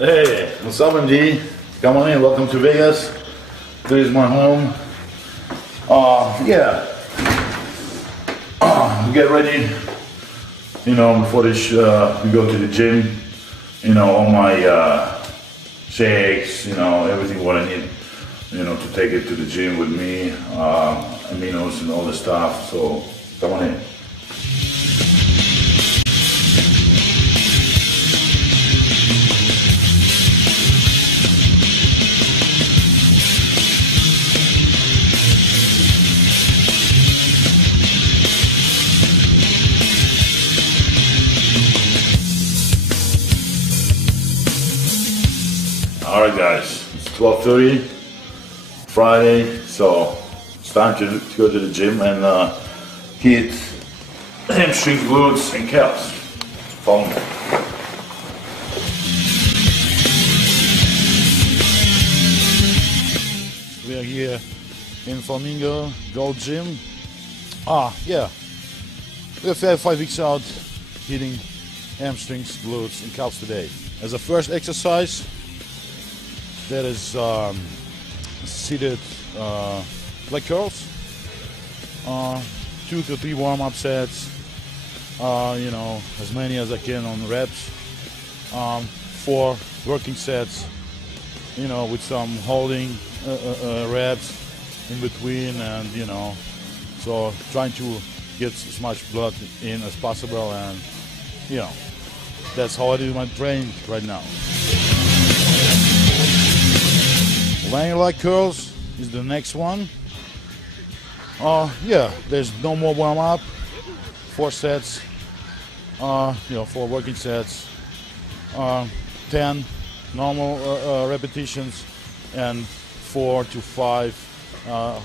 Hey, what's up, MD? Come on in, welcome to Vegas. This is my home. Yeah. Get ready. You know, before this, we go to the gym. You know, all my shakes, you know, everything what I need, you know, to take it to the gym with me, aminos and all the stuff. So, come on in. Alright guys, it's 12:30, Friday, so it's time to go to the gym and hit hamstrings, glutes, and calves. Follow me. We are here in Flamingo Gold Gym. Yeah, we have 5 weeks out hitting hamstrings, glutes, and calves today. As a first exercise, that is seated leg curls, 2 to 3 warm-up sets, you know, as many as I can on reps, 4 working sets, you know, with some holding reps in between, and you know, so trying to get as much blood in as possible, and you know, that's how I do my training right now. Lying leg curls is the next one. Yeah, there's no more warm up. 4 sets, you know, 4 working sets, 10 normal repetitions, and 4 to 5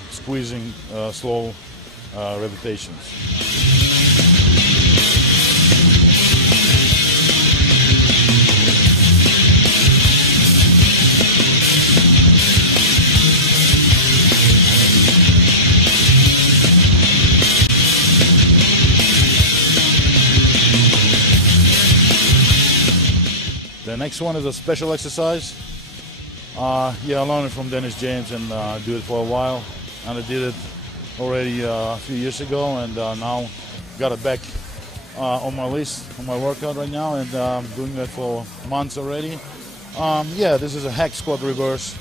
squeezing slow repetitions. The next one is a special exercise. Yeah, I learned it from Dennis James and do it for a while. And I did it already a few years ago, and now got it back on my list, on my workout right now, and I'm doing that for months already. Yeah, this is a hack squat reverse.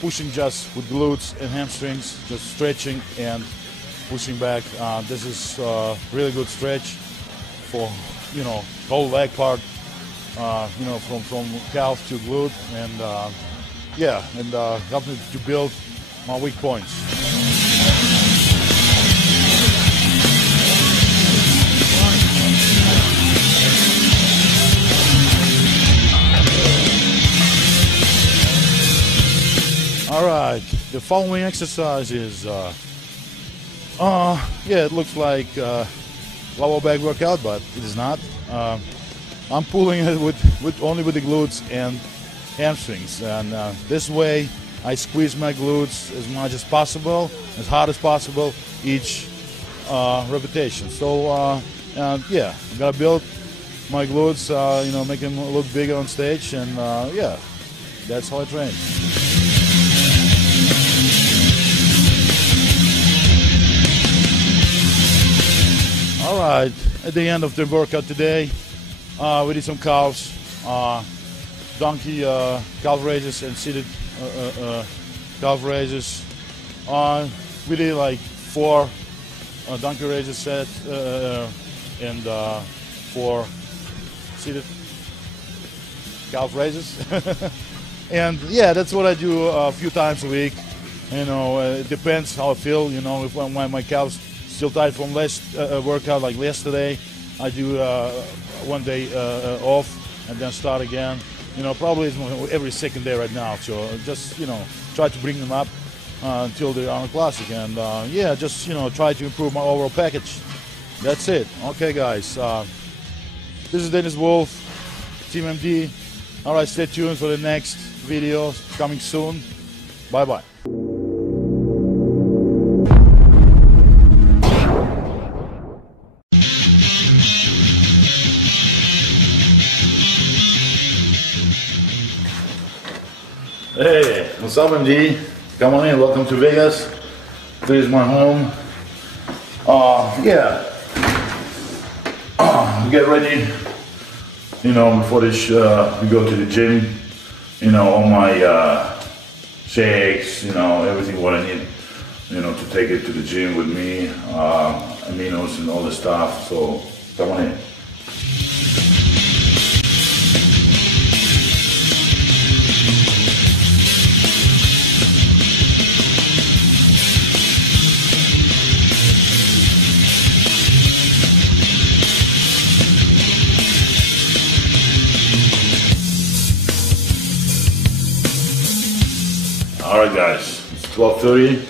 Pushing just with glutes and hamstrings, just stretching and pushing back. This is really good stretch for, you know, whole leg part. You know, from calf to glute, and yeah, and help me to build my weak points. All right, the following exercise is, yeah, it looks like lower back workout, but it is not. I'm pulling it only with the glutes and hamstrings, and this way I squeeze my glutes as much as possible, as hard as possible, each repetition. So yeah, I'm gonna build my glutes, you know, make them look bigger on stage, and yeah, that's how I train. All right, at the end of the workout today, we did some calves, donkey calf raises and seated calf raises. We did like 4 donkey raises set and 4 seated calf raises. And yeah, that's what I do a few times a week. You know, it depends how I feel. You know, if when my calves still tight from last workout, like yesterday, I do 1 day off and then start again. You know, probably it's every second day right now. So just, you know, try to bring them up until they're on a classic. And yeah, just, you know, try to improve my overall package. That's it. Okay, guys. This is Dennis Wolf, Team MD. All right, stay tuned for the next video coming soon. Bye-bye. What's up, MD? Come on in, welcome to Vegas. This is my home. Yeah. Get ready, you know, before this, we go to the gym, you know, all my shakes, you know, everything what I need, you know, to take it to the gym with me, aminos and all the stuff, so come on in. Alright guys, it's 12:30,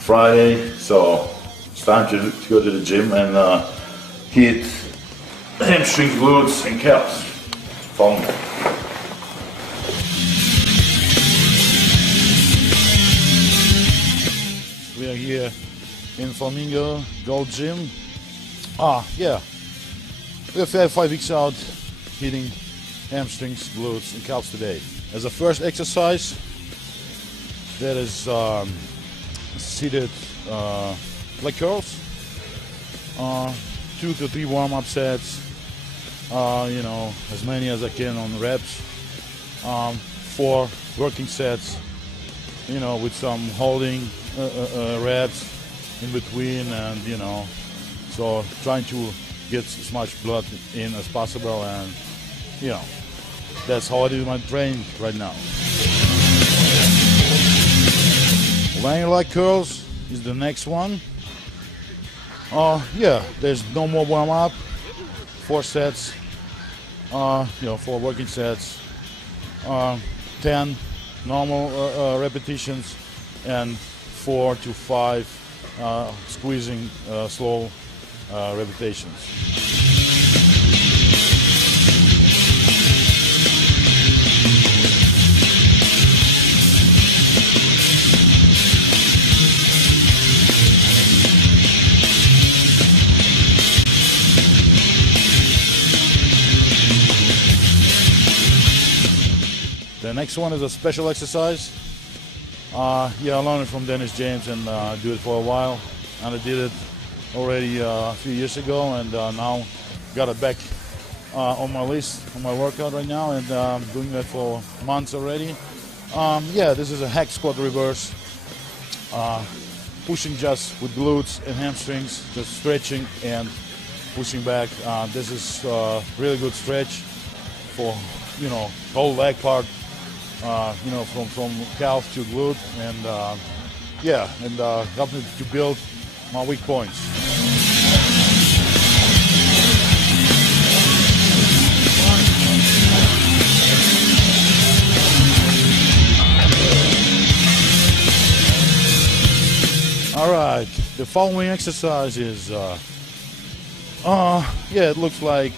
Friday, so it's time to go to the gym and hit hamstrings, glutes and calves. Follow me. We are here in Flamingo Gold Gym. Yeah, we have had 5 weeks out hitting hamstrings, glutes and calves today. As a first exercise, that is seated leg curls, 2 to 3 warm-up sets, you know, as many as I can on reps, 4 working sets, you know, with some holding reps in between, and you know, so trying to get as much blood in as possible, and you know, that's how I do my training right now. Lying leg curls is the next one. Yeah, there's no more warm up. 4 sets, you know, 4 working sets, 10 normal repetitions, and 4 to 5 squeezing slow repetitions. The next one is a special exercise. Yeah, I learned it from Dennis James and do it for a while. And I did it already a few years ago, and now got it back on my list, on my workout right now, and I'm doing that for months already. Yeah, this is a hack squat reverse. Pushing just with glutes and hamstrings, just stretching and pushing back. This is really good stretch for, you know, whole leg part. You know, from calf to glute, and yeah, and help me to build my weak points. All right, the following exercise is, yeah, it looks like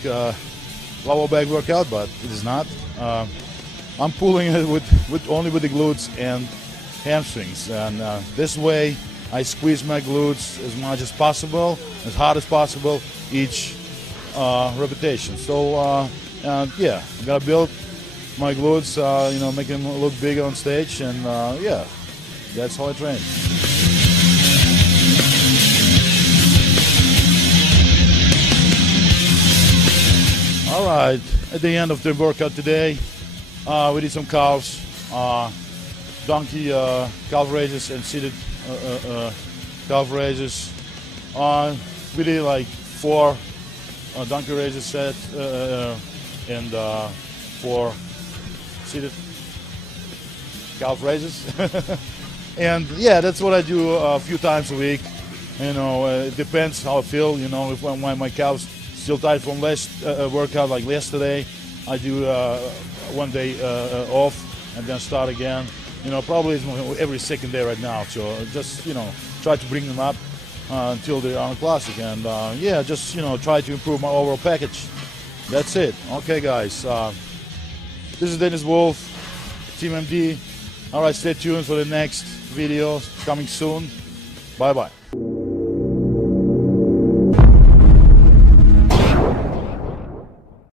lower back workout, but it is not. I'm pulling it with only with the glutes and hamstrings, and this way I squeeze my glutes as much as possible, as hard as possible, each repetition. So yeah, I'm gonna build my glutes, you know, make them look bigger on stage, and yeah, that's how I train. All right, at the end of the workout today, we did some calves, donkey calf raises and seated calf raises. We did like 4 donkey raises set and 4 seated calf raises. And yeah, that's what I do a few times a week. You know, it depends how I feel. You know, if when my calves still tight from last workout, like yesterday, I do 1 day off and then start again. You know, probably every second day right now. So just, you know, try to bring them up until they're on classic, and yeah, just, you know, try to improve my overall package. That's it. Okay, guys. This is Dennis Wolf, Team MD. All right, stay tuned for the next video coming soon. Bye bye.